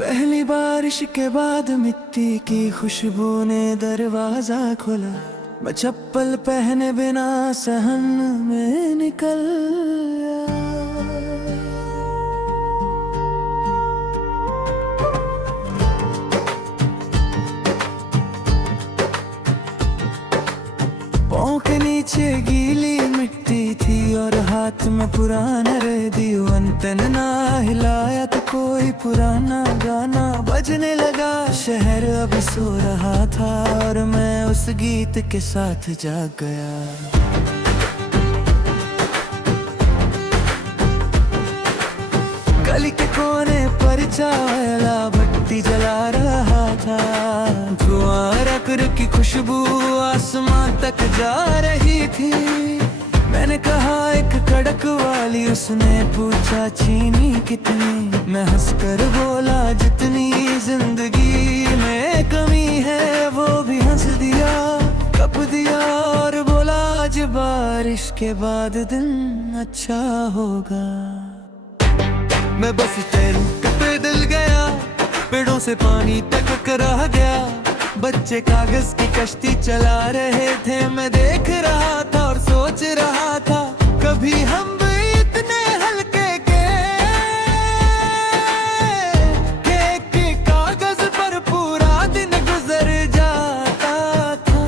पहली बारिश के बाद मिट्टी की खुशबू ने दरवाजा खोला। मैं चप्पल पहने बिना सहन में निकल आया। पाँव के नीचे गीली मिट्टी थी और हाथ में पुराना रेडियो। अंतन ना हिलाया तो कोई पुराना गाना बजने लगा। शहर अब सो रहा था और मैं उस गीत के साथ जाग गया। गली के कोने पर चावला भट्टी जला रहा था। धुआं रख की खुशबू आसमां तक जा रही थी। मैंने कहा एक कड़क वाली, उसने पूछा चीनी कितनी। मैं हंसकर बोला जितनी जिंदगी में कमी है। वो भी हंस दिया, कप दिया और बोला आज बारिश के बाद दिन अच्छा होगा। मैं बस टहलूं पे दिल गया, पेड़ों से पानी टपक रहा गया। बच्चे कागज की कश्ती चला रहे थे, मैं देख रहा था और सोच रहा था कभी हम भी इतने हल्के के कागज पर पूरा दिन गुजर जाता था।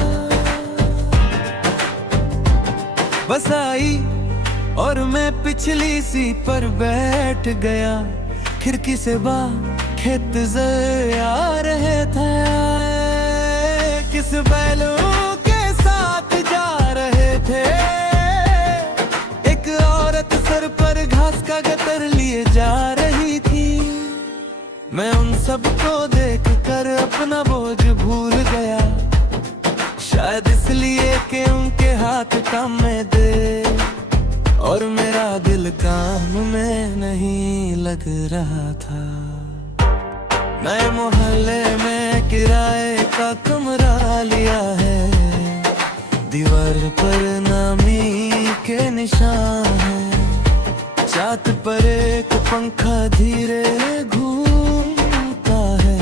बस आई और मैं पिछली सी पर बैठ गया। खिड़की से बाहर खेत नजर आ रहे थे। किस बैलों के साथ जा रहे थे। एक औरत सर पर घास का गतर लिए जा रही थी। मैं उन सबको देखकर अपना बोझ भूल गया। शायद इसलिए कि उनके हाथ काम में दे और मेरा दिल काम में नहीं लग रहा था। नए मोहल्ले में किराए का कमरा लिया है। दीवार पर नामी के निशान है। छत पर एक पंखा धीरे घूमता है।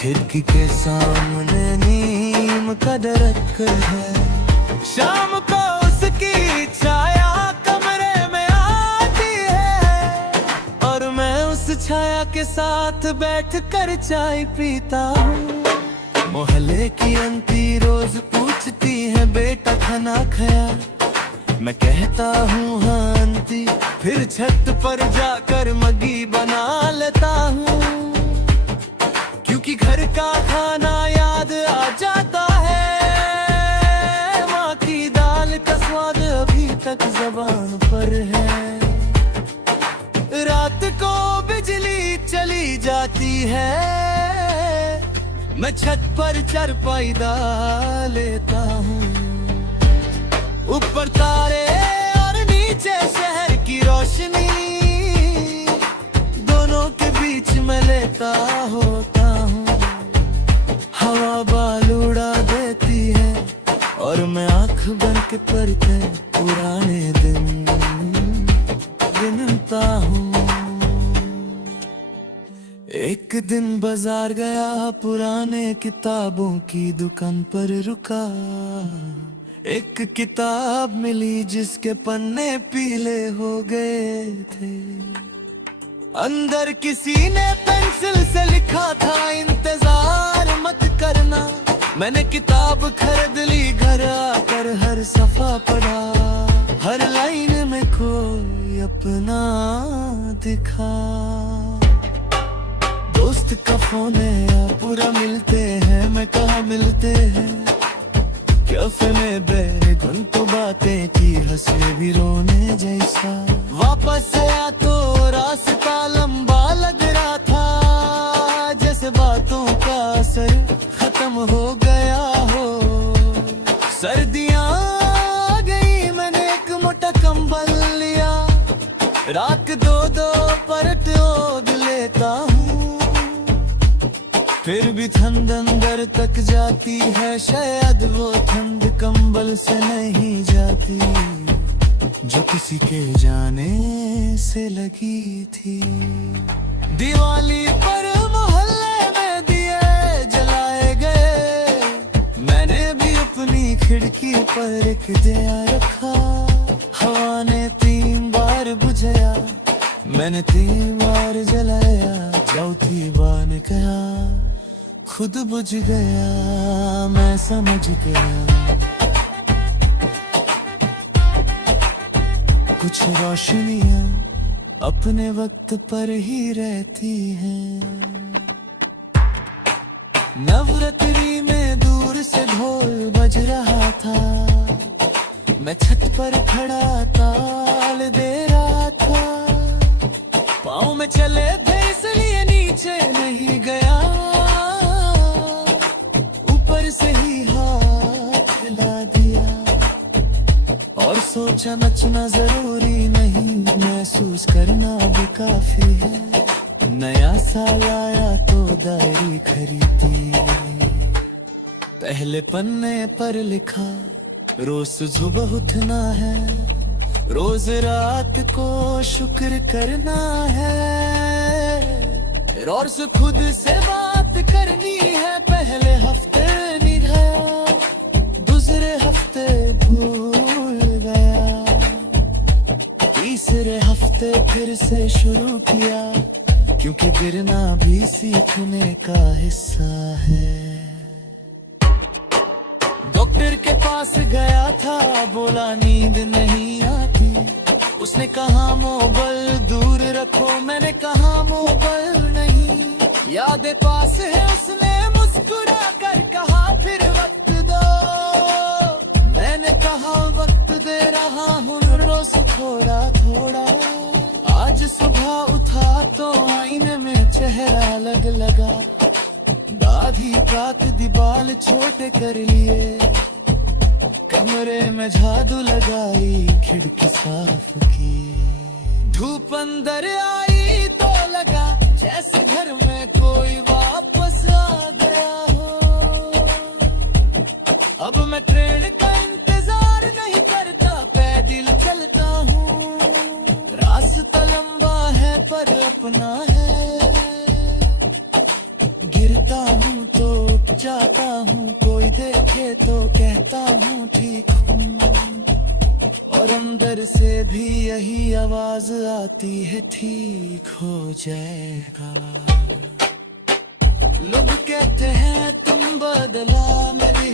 खिड़की के सामने नीम का दरख्त है। शाम को उसकी छाया छाया के साथ बैठकर चाय पीता हूँ। मोहल्ले की आंटी रोज पूछती है बेटा खाना खाया। मैं कहता हूँ हाँ आंटी, फिर छत पर जाकर मैगी बना लेता हूँ। क्योंकि घर का खाना याद आ जाता है। माँ की दाल का स्वाद अभी तक ज़बान पर है। रात को बिजली चली जाती है। मैं छत पर चारपाई डाल लेता हूँ। ऊपर तारे और नीचे शहर की रोशनी, दोनों के बीच में लेता होता हूँ। हवा बाल उड़ा देती है और मैं आँख बन के पढ़ते पुराने दिन गिनता हूँ। एक दिन बाजार गया, पुराने किताबों की दुकान पर रुका। एक किताब मिली जिसके पन्ने पीले हो गए थे। अंदर किसी ने पेंसिल से लिखा था इंतजार मत करना। मैंने किताब खरीद ली, घर आकर हर सफा पढ़ा। हर लाइन में कोई अपना दिखा। दोस्त का फोन है, पूरा मिलते हैं। मैं कहा मिलते हैं, कैफे में बैठ उन तो बातें की, हंसे भी रोने जैसा। वापस आया तो रास्ता लंबा लग रहा था। जैसे बातों का असर खत्म हो गया हो। सर्दियाँ आ गई, मैंने एक मोटा कंबल लिया। रात दो परत ओढ़ लेता हूँ। फिर भी ठंड अंदर तक जाती है। शायद वो ठंड कंबल से नहीं जाती। जो किसी के जाने से लगी थी। दिवाली पर मोहल्ले में दिए जलाए गए, मैंने भी अपनी खिड़की पर एक दिया रखा। हवा ने 3 बार बुझाया, मैंने 3 बार जलाया। चौथी बार ने कहा खुद बुझ गया, मैं समझ गया। कुछ रोशनियां अपने वक्त पर ही रहती हैं। नवरात्रि में दूर से ढोल बज रहा था, मैं छत पर खड़ा ताल दे रहा था। पाँव में चले थे इसलिए नीचे नहीं गया, ऊपर से ही हाथ हिला दिया। और सोचा नचना जरूरी नहीं, महसूस करना भी काफी है। नया साल आया तो डायरी खरीदी, पहले पन्ने पर लिखा रोज सुबह उठना है, रोज रात को शुक्र करना है। और से खुद से बात करनी है, पहले हफ्ते निभाया, दूसरे हफ्ते भूल गया, तीसरे हफ्ते फिर से शुरू किया, क्योंकि गिरना भी सीखने का हिस्सा है। डॉक्टर के पास गया था, बोला नींद नहीं आती। उसने कहा मोबाइल दूर रखो, मैंने कहा मोबाइल नहीं, यादें पास है। उसने मुस्कुरा कर कहा फिर वक्त दो, मैंने कहा वक्त दे रहा हूँ रोज थोड़ा थोड़ा। आज सुबह उठा तो आईने में चेहरा अलग लगा, दाढ़ी काट दी, बाल छोटे कर लिए, कमरे में झाड़ू लगाई, खिड़की साफ की। धूप अंदर आई तो लगा जैसे घर में कोई वापस आ गया हो। अब मैं ट्रेन का इंतजार नहीं करता, पैदल चलता हूँ। रास्ता लंबा है पर अपना है, गिरता हूँ तो उठ जाता हूँ, कोई देखे तो कहता हूँ ठीक हूँ। और अंदर से भी यही आवाज आती है ठीक हो जाएगा। लोग कहते हैं तुम बदला, मेरी